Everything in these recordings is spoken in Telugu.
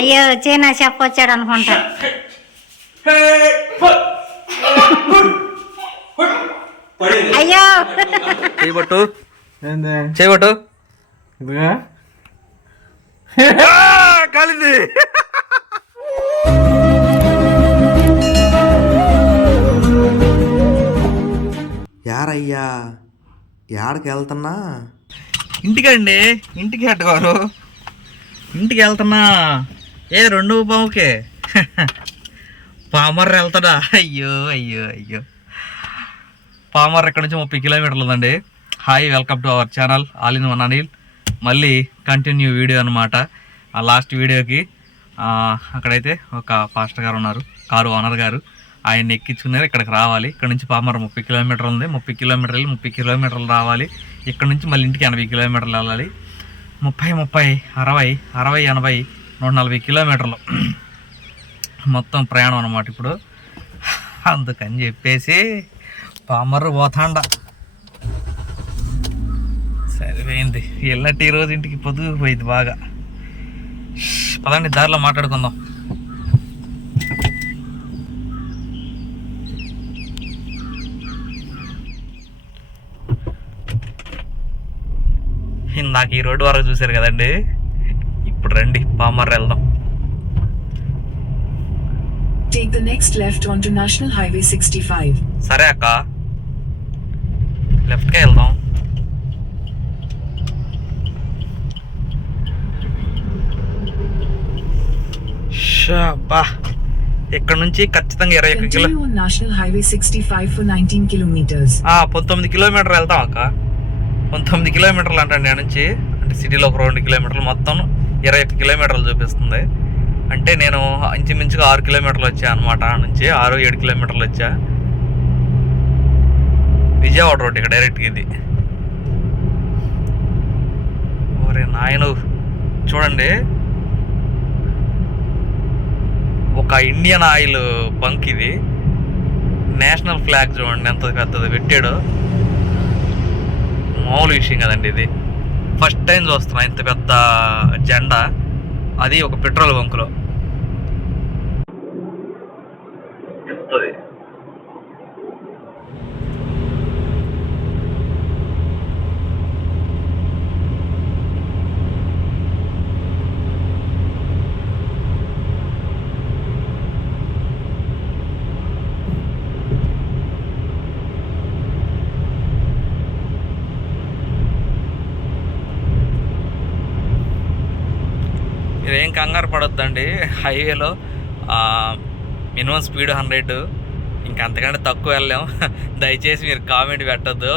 అయ్యో చైనా చెప్పొచ్చాడు అనుకుంటా. అయ్యో చేయబట్టు చేయబట్టు కాలింది. యారయ్యా యాడకి వెళ్తున్నా? ఇంటికండి, ఇంటికి హెట్టుకోరు. ఇంటికి వెళ్తున్నా. ఏ రెండు బావుకే పామర్ర వెళ్తాడా? అయ్యో అయ్యో అయ్యో. పామర్ర ఇక్కడ నుంచి 30 కిలోమీటర్లు ఉందండి. Hi, welcome to our channel all in one Anil. మళ్ళీ కంటిన్యూ వీడియో అనమాట. ఆ లాస్ట్ వీడియోకి అక్కడైతే ఒక పాస్టర్ గారు ఉన్నారు, కారు ఓనర్ గారు. ఆయన ఎక్కించుకున్నారు. ఇక్కడికి రావాలి. ఇక్కడ నుంచి పామర్ర 30 కిలోమీటర్లు ఉంది. 30 కిలోమీటర్లు 30 కిలోమీటర్లు రావాలి. ఇక్కడ నుంచి మళ్ళీ ఇంటికి 80 కిలోమీటర్లు వెళ్ళాలి. 30 60 60 80 140 కిలోమీటర్లు మొత్తం ప్రయాణం అనమాట. ఇప్పుడు అందుకని చెప్పేసి పామర్రు పోతాండ. సరిపోయింది. ఎల్లటి ఈరోజు ఇంటికి పొద్దుకు పోయింది బాగా. పదండి, దారిలో మాట్లాడుకుందాం. ఇందాక ఈ రోడ్డు వరకు చూశారు కదండి. ఇప్పుడు రండి పామర్ర వెళ్దాం. Take the next left onto National Highway 65. సరే అక్క, లెఫ్ట్కే వెళ్దాం. షబ్బా, ఇక్కడ నుంచి ఖచ్చితంగా 21 kilo Continue on National Highway 65 for 19 kilometers. 19 కిలోమీటర్లు వెళ్తాం అక్క. 19 కిలోమీటర్లు అంటండి ఆ నుంచి. అంటే సిటీలో ఒక 2 కిలోమీటర్లు, మొత్తం 21 కిలోమీటర్లు చూపిస్తుంది. అంటే నేను ఇంచుమించుగా 6 కిలోమీటర్లు వచ్చా అనమాట. ఆ నుంచి 6-7 కిలోమీటర్లు వచ్చా. విజయవాడ రోడ్ ఇక్కడ డైరెక్ట్గా ఇది. ఓరే నాయను, చూడండి, ఒక ఇండియన్ ఆయిల్ బంక్ ఇది. నేషనల్ ఫ్లాగ్ చూడండి ఎంత పెద్దది పెట్టాడు. మామూలు విషయం కదండి ఇది. ఫస్ట్ టైం చూస్తున్నా ఇంత పెద్ద జెండా, అది ఒక పెట్రోల్ బంకులో. మీరేం కంగారు పడొద్దండి. హైవేలో మినిమం స్పీడ్ 100, ఇంకా అంతకంటే తక్కువ వెళ్ళాం. దయచేసి మీరు కామెంట్ పెట్టద్దు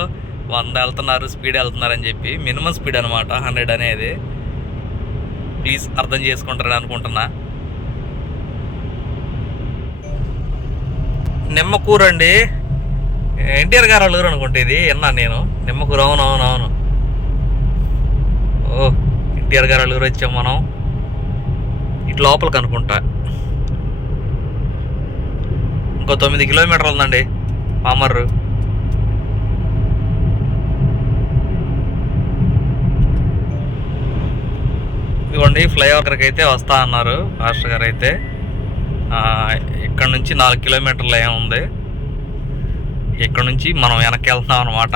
100 వెళ్తున్నారు, స్పీడ్ వెళ్తున్నారని చెప్పి. మినిమం స్పీడ్ అనమాట 100 అనేది. ప్లీజ్ అర్థం చేసుకుంటారని అనుకుంటున్నా. నిమ్మకూరు అండి, ఎన్టీఆర్ గారు వాళ్ళ ఊరు అనుకుంటే ఇది. విన్నా నేను నిమ్మకూరు. అవునవునవును. ఓ, ఎన్టీఆర్ గారు వాళ్ళ ఊరు వచ్చాం మనం. ఇటు లోపలికి అనుకుంటా. ఇంకో 9 కిలోమీటర్లు ఉందండి పామర్రు. ఇదిగోండి ఫ్లైఓవర్కి అయితే వస్తా అన్నారు మాస్టర్ గారు అయితే. ఇక్కడ నుంచి 4 కిలోమీటర్లు ఏముంది. ఇక్కడ నుంచి మనం వెనక్కి వెళ్తున్నాం అనమాట.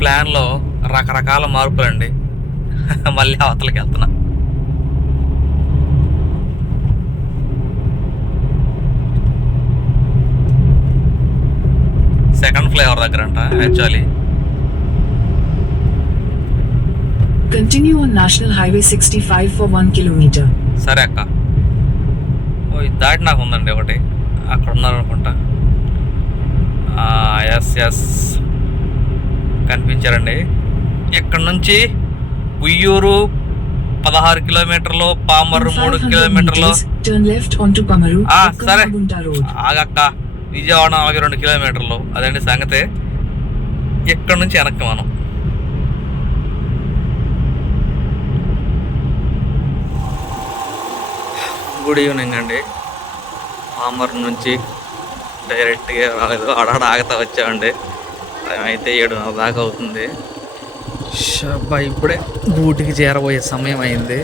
ప్లాన్లో రకరకాల మార్పులండి. మళ్ళీ అవతలకి వెళ్తున్నా. సెకండ్ ఫ్లైఓవర్ దగ్గర అంట actually. Continue on National Highway 65 for 1 kilometer. సరే అక్క. ఓ, ఇది దాటి నాకు ఉందండి ఒకటి. అక్కడ ఉన్నారనుకుంటా. Yes yes, కనిపించారండి. ఇక్కడ నుంచి ఉయ్యూరు 16 కిలోమీటర్లు, పామర్రు 3 కిలోమీటర్లు. సరే ఆగక్క, విజయవాడ 42 కిలోమీటర్లు. అదండి సంగతే. ఇక్కడ నుంచి వెనక్కి మనం. గుడ్ ఈవినింగ్ అండి. పామర్రు నుంచి డైరెక్ట్గా రాలేదు, ఆడాడ ఆగుతా వచ్చామండి. టైం అయితే 7:30 దాకా అవుతుంది. షబ్బా ఇప్పుడే గూటికి చేరబోయే సమయం అయింది.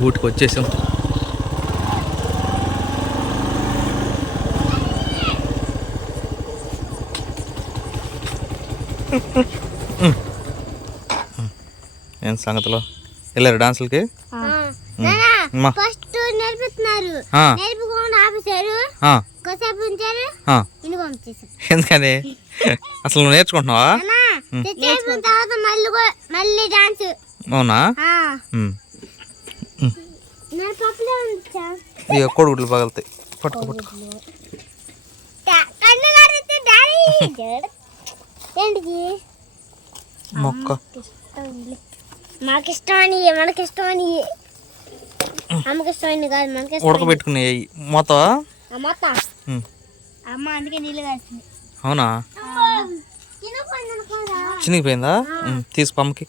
గూటికి వచ్చేసాం. ఏం సంగతిలో వెళ్ళారు డాన్సులకి? ఫస్ట్ నేర్పిస్తున్నారు, నేర్పుకొని ఆపేశారు, కొద్దిసేపు ఉంచారు, ఇల్లు పంపించేశారు. ఎందుకని అసలు నువ్వు నేర్చుకుంటున్నావా? తెచ్చేసిన తర్వాత మళ్ళీ డాన్స్. అవునా? నేను పప్పులే ఉంచా. ఇక కోడిగుడ్లు పగలుతాయి. పట్టుకో పట్టుకో. కన్ను కడితే డాడీ ఏంటిది మొక్క మాకు ఇష్టమని, మనకి ఇష్టమని, అమ్మకి ఇష్టమని కాదు, మనకి ఉడకబెట్టుకున్నాయి మొత్త మొత్తం. అమ్మ అందుకే నీళ్ళు కాస్తుంది. అవునా? చినిగిపోయిందా? తీసు పమ్మకి.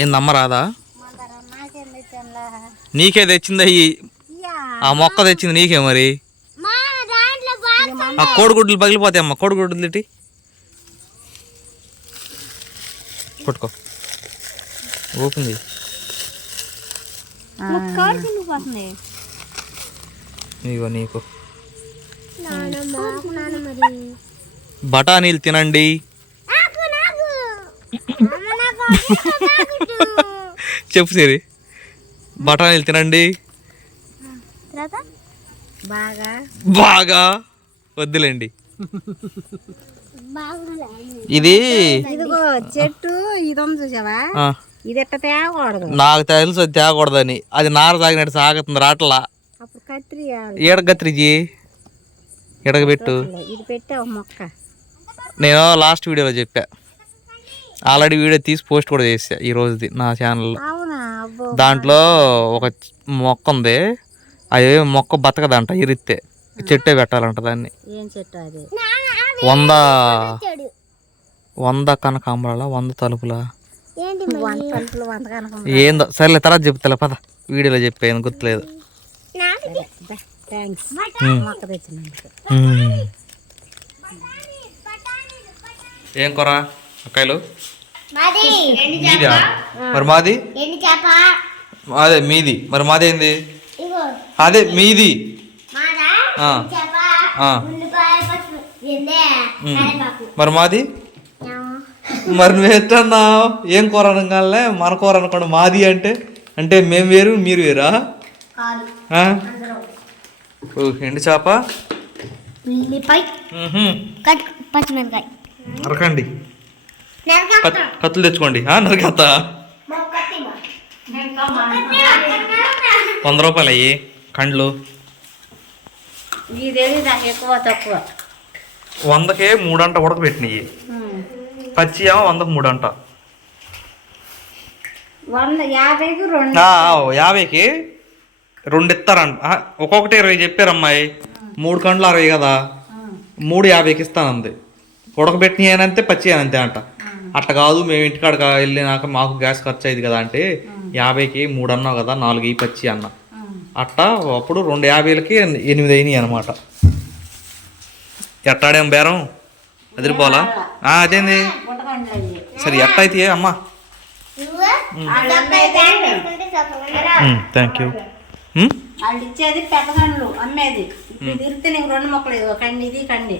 ఏందమ్మ రాదా? నీకే తెచ్చింది అయ్యి, ఆ మొక్క తెచ్చింది నీకే. మరి ఆ కోడిగుడ్లు పగిలిపోతాయి అమ్మ. కోడిగుడ్లు తిట్టి పట్టుకో, ఓపెన్ చేయి. ఇగో నీకు బఠానీలు తినండి. చెప్పు సిరి, బఠానీలు తినండి బాగా. వద్దులేండి. ఇది ఇదిగో చెట్టు ఇది చూసావా, ఇది ఎట్ట తేగకూడదు. నాకు తెలుసు అది తేగకూడదని. అది నార తాగినట్టు సాగుతుంది రాట్లా. అప్పుడు కత్తిరి ఏడ కత్తిరించి ఎడగబెట్టు. ఇది పెట్టావు మొక్క. నేను లాస్ట్ వీడియోలో చెప్పా, ఆల్రెడీ వీడియో తీసి పోస్ట్ కూడా చేసా ఈ రోజుది నా ఛానల్లో. దాంట్లో ఒక మొక్క ఉంది, అది మొక్క బతకదంట, ఇరిస్తే చెట్టే పెట్టాలంట దాన్ని. ఏం చెట్టు అది? 100 కనకాంబరాల 100 తలుపుల ఏందో. ఏందో సరేలే, తర్వాత చెప్తా పద. వీడియోలో చెప్పాను గుర్తులేదు. ఏం కూర? అక్కాయలు మీదా? మరి మాది అదే మీది. మరి మాది ఏంది? అదే మీది. మరి మాది? మరి నువ్వు ఎట్టన్నావు? ఏం కూర అనగానే మన కూర అనుకోండి మాది అంటే. అంటే మేము వేరు మీరు వేరా? ఎండు చేప, పచ్చిమిరకాయ నరకండి. కత్తులు తెచ్చుకోండి. నరకత 100 రూపాయలు అయ్యి కండ్లు. ఎక్కువ తక్కువ 100కే 3 అంట ఉడకబెట్టినవి. పచ్చి ఏమో 100కు 3 అంట. 50కి 2 ఇస్తారంట. ఒక్కొక్కటి 20 చెప్పారు అమ్మాయి. 3 కండ్లు 60 కదా, 3 50కి ఇస్తానంది. ఉడకబెట్టినవి అనంతే, పచ్చి అనంతే అంట. అట్ట కాదు, మేము ఇంటికాడ వెళ్ళినాక మాకు గ్యాస్ ఖర్చు అయింది కదా అంటే 50కి 3 అన్నావు కదా, 4 పచ్చి అన్న. అట్ట అప్పుడు 2 50లకి 8 అయినాయి అనమాట. ఎట్టాడేం బేరం అదిరిపోలా? అదేంది సరే ఎట్ట అయితే అమ్మా. Thank you. వాళ్ళు ఇచ్చేది పెద్ద కండ్లు అమ్మేది. తిరిగితే నీకు 2 మొక్కలు, ఇది కండి, ఇది కండి.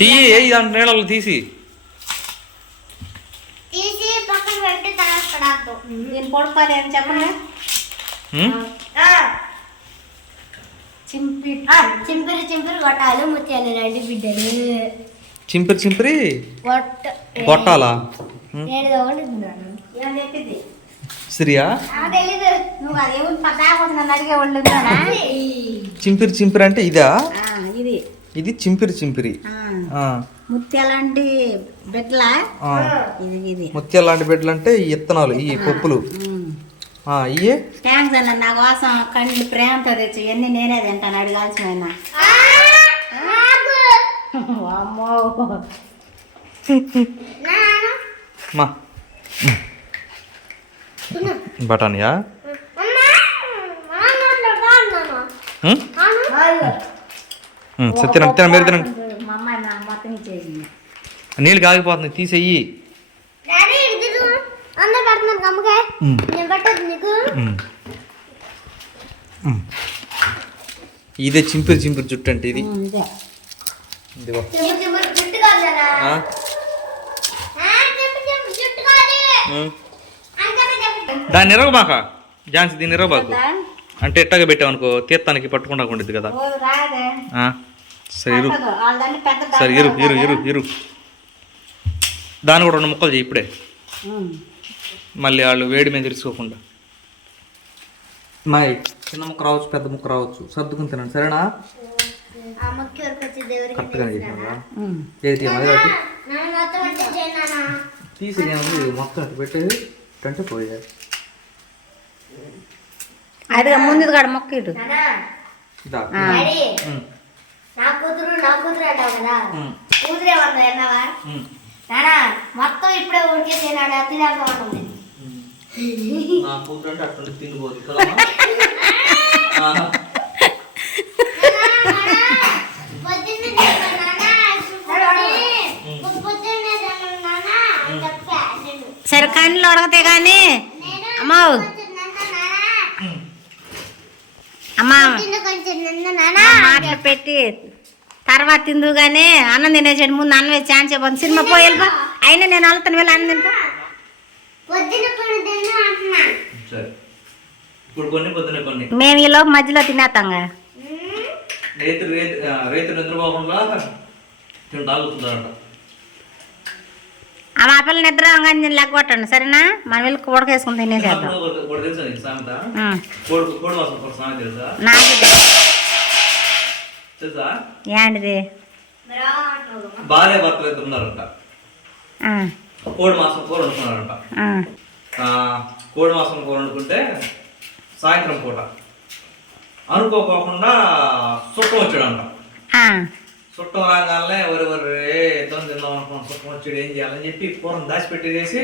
తీయి దాంట్లో నీళ్ళలో తీసి పక్కన పెట్టి తర్వాత దీని పొడుకోవాలి ఏం చెప్పండి. చింపిరి చింపిరి కొట్టాలి ముత్యాలు 2 బిడ్డలు. చింపిరి కొట్టాలా? సిరియా నువ్వు అదేమో పతాకుండా అడిగే వాళ్ళు. చింపిరి అంటే ఇదా? ఇది ఇది చింపిరి. ముత్యాలంటి బిడ్డల, ఇది ముత్యాలాంటి బిడ్డలు అంటే ఈ ఇత్తనాలు, ఈ పప్పులు. ఇయే థ్యాంక్స్ అన్న, నా కోసం కండ్లు ప్రేమతో తెచ్చు. ఇవన్నీ నేనే తింటాను అడగాల్సిన. బఠానీయా? తినండి తినండి మీరు తినండి. మా అమ్మాయి మొత్తం ఇచ్చేసింది. నీళ్ళు కాగిపోతుంది, తీసేయి. ఇదే చింపిరి చింపిరి జుట్టు అంటే ఇది. ఇదిగో. దాన్ని నిరవబాక ఝాన్సీ, దీన్ని నిరవబాకు. అంటే ఎట్టగా పెట్టామనుకో తీర్థానికి పట్టుకుండా ఉండేది కదా. సరే ఇరు, సరే ఇరు ఇరు ఇరు ఇరు. దాన్ని కూడా 2 ముక్కలు చేయి ఇప్పుడే, మళ్ళీ వాళ్ళు వేడి మీద తెరుచుకోకుండా. మాయ్ చిన్న ముక్క రావచ్చు, పెద్ద ముక్క రావచ్చు, సర్దుకుని తినండి సరేనా? కరెక్ట్గా చేసినారా? ఏది తీసి మొత్తం అటు పెట్టేది అంటే పోయేది. అది ముందు కాడ మొక్క ఇటు. మొత్తం ఇప్పుడే ఉడికేసేనాడు తినాలి ఉంటుంది. సరే కళ్ళు ఉడకతే కానీ అమ్మా అమ్మా మాటలు పెట్టి తర్వాత తిందు కానీ అన్నం తినేసాడు. ముందు అన్నం వేసి ఛాన్స్ చెప్పండి. సినిమా పోయేళ్ళిపో. అయినా నేను వెళ్తాను, వెళ్ళి అన్నం తింటా. మేము ఈ లోపు మధ్యలో తినేస్తాం. మా పిల్లలు నిద్ర లెక్క కొట్టండి సరేనా? మనం వెళ్ళి ఉడకేసుకుని తినేసేద్దాం. ఏంటిది? భార్య భర్తలు ఇద్దరు ఉన్నారంట, కోడి మాసం కూర వండుకున్నారంట. కోడి మాసం కూర వండుకుంటే సాయంత్రం పూట అనుకోకుండా చుట్టం వచ్చాడంట. చుట్టం రాగానే ఎవరి ఇద్దరం తిందాం అనుకున్నాం. చుట్టం వచ్చాడు, ఏం చేయాలని చెప్పి కూరను దాచిపెట్టేసి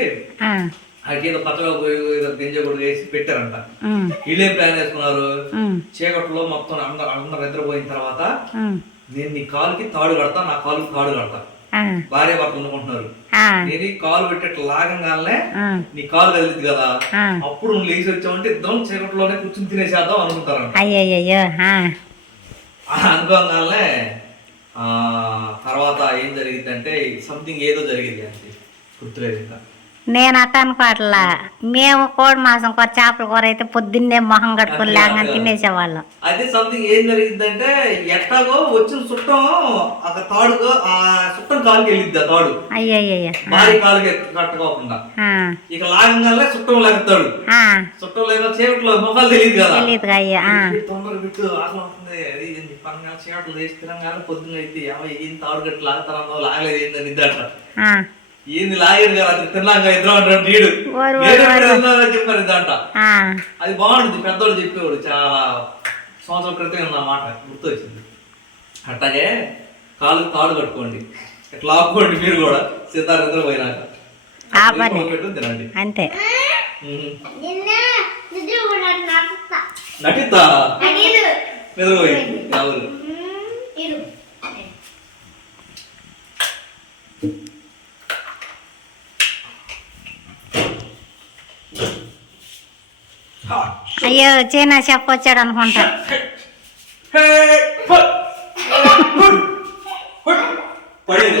అటు ఏదో పచ్చగా ఏదో గింజ కూడా వేసి పెట్టారంట. వీళ్ళేం ప్లాన్ చేసుకున్నారు, చీకట్లో మొత్తం అందరు నిద్రపోయిన తర్వాత నేను నీ కాలుకి తాడు కడతా, నా కాలుకి తాడు కడతా. భార్య భర్త అనుకుంటున్నారు. నేను కాలు పెట్టేట్టు లాగంగానే నీ కాలు కదిలింది కదా, అప్పుడు నువ్వు లేచి వచ్చావంటే ఇద్దరం చీకట్లోనే కూర్చుని తినేసేద్దాం అనుకుంటారంట. అనుకోగానే తర్వాత ఏం జరిగిందంటే సంథింగ్ ఏదో జరిగింది అంటే గుర్తులేదు ఇంకా. నేను అట్ట అనుకోవట్లా. మేము కోడి మాసం కూర చేపల కూర అయితే పొద్దున్నే మొహం కట్టుకుని లేక తినేసేవాళ్ళం. అయితే సంథింగ్ ఏం జరిగిందంటే ఎట్టాగో వచ్చిన చుట్టం ఒక తాడుగా ఆ చుట్టం కాలుకి వెళ్ళిద్ది. ఆ తాడు భారీ కాలుకి కట్టుకోకుండా ఇక లాగంగానే చుట్టం లేకపోతాడు. చుట్టం లేక చీకట్లో మొహాలు తెలియదు కదా, తొందర పెట్టు ఆకలి అవుతుంది అది పని చీకట్లు వేస్తున్నాం. పొద్దున్న అయితే ఏం తాడు కట్టి లాగుతారో లాగలేదు ఏందని ఇద్దంట. ఏంది లాగేది కదా తిన్నాక ఇద్దరు అంటాడు నీడు చెప్పారు ఇదంట. అది బాగుంటుంది, పెద్దోళ్ళు చెప్పేవాడు చాలా సంవత్సరాల క్రితం ఉన్న మాట గుర్తు వచ్చింది. అట్లాగే కాలు తాడు కట్టుకోండి, ఇట్లా ఆపుకోండి మీరు కూడా సీతారు నిద్ర పోయినాక పెట్టు తినండి అంతే. నటిస్తా నిద్రపోయి ఎవరు అయ్యో చైనా చెప్ప వచ్చాడు అనుకుంటా.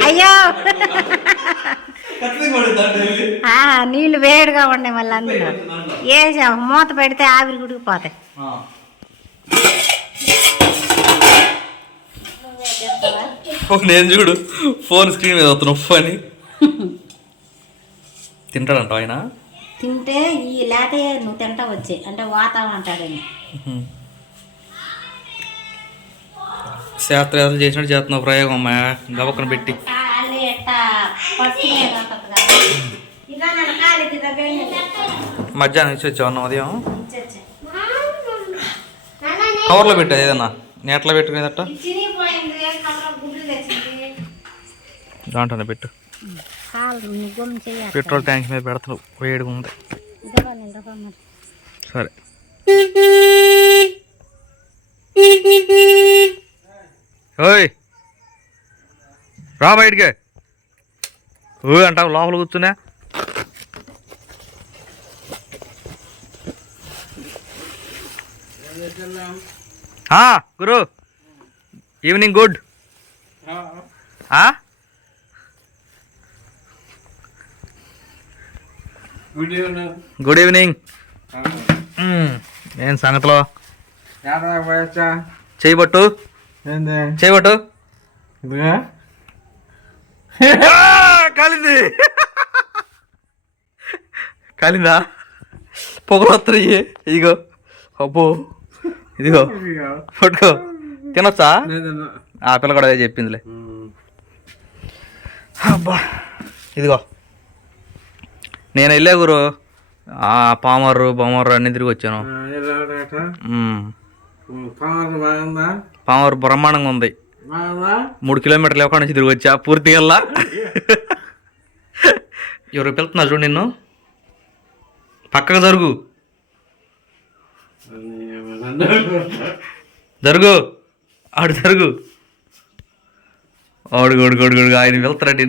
అయ్యో నీళ్ళు వేడిగా ఉండే మళ్ళీ అందులో వేసాం, మూత పెడితే ఆవిరి గుడికిపోతాయి. నేను చూడు ఫోన్ స్క్రీన్ మీద వస్తున్నా అని తింటాడంట ఆయన. తింటే ఈ లేతే నువ్వు తింటా వచ్చే అంటే వాతావరణం అంటాడని శాస్త్రాలు చేసినట్టు చేస్తున్నావు ప్రయోగం అమ్మా గవకను పెట్టి. మధ్యాహ్నం ఇచ్చి వచ్చావు ఉదయం కవర్లో పెట్టావు ఏదన్నా నేట్లో పెట్టుకునేదట దాంట్లోనే పెట్టు. పెట్రోల్ ట్యాంక్ మీద పెడతావు వేడిగా ఉంది. సరే ఓయ్ రా బయటికి ఓ అంటావు లోపల కూర్చున్నా గురు ఈవినింగ్ గుడ్ గుడ్ ఈవినింగ్ ఏం సంగతిలో చేయబట్టు చేయబట్టు కాలింది కాలిందా పొగలు వస్తున్నాయి ఇదిగో అబ్బో ఇదిగో పట్టుకో తినొచ్చా ఆ పిల్ల కూడా అదే చెప్పిందిలే అబ్బా ఇదిగో నేను వెళ్ళే గురు పామర్రు బొమ్మర్రు అన్నీ తిరిగి వచ్చాను పామర్రు బ్రహ్మాండంగా ఉంది 3 కిలోమీటర్లు ఎక్కడ నుంచి తిరిగి వచ్చా పూర్తిగా ఎవరు పిలుతున్నా చూడు నిన్ను పక్కకు జరుగు జరుగు ఆడు జరుగు ఆడు ఆయన వెళ్తారండి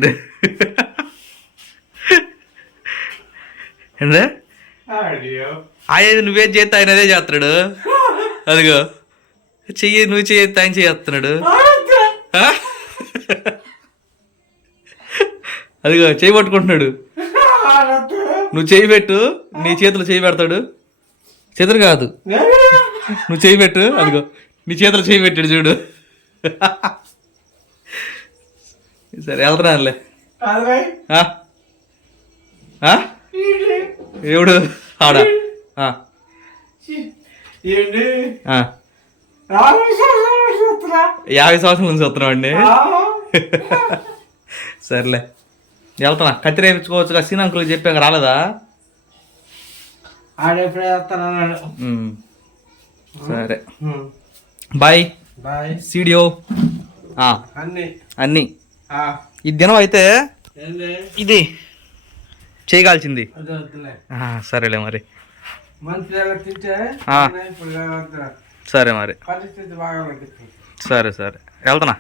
ఏందే ఆయన నువ్వేం చేస్తే ఆయన అదే చేస్తున్నాడు అదిగో నువ్వు చేస్తే ఆయన చేస్తున్నాడు అదిగో చేయి పట్టుకుంటున్నాడు నువ్వు చేయి పెట్టు నీ చేతులు చేయి పెడతాడు చేతులు కాదు నువ్వు చేయి పెట్టు అదిగో నీ చేతులు చేయి పెట్టాడు చూడు సరే వెళ్తున్నానులే ఎవడు ఆడ 50 సంవత్సరాల నుంచి వస్తున్నావు అండి సర్లే వెళ్తున్నా కత్తి రేపించుకోవచ్చు సీన్ అంకుల్ చెప్పాక రాలేదా సరే బాయ్ సీడియో అన్నీ ఈ దినం అయితే ఇది చేయగాల్సింది సరేలే మరి సరే మరి సరే వెళ్తున్నా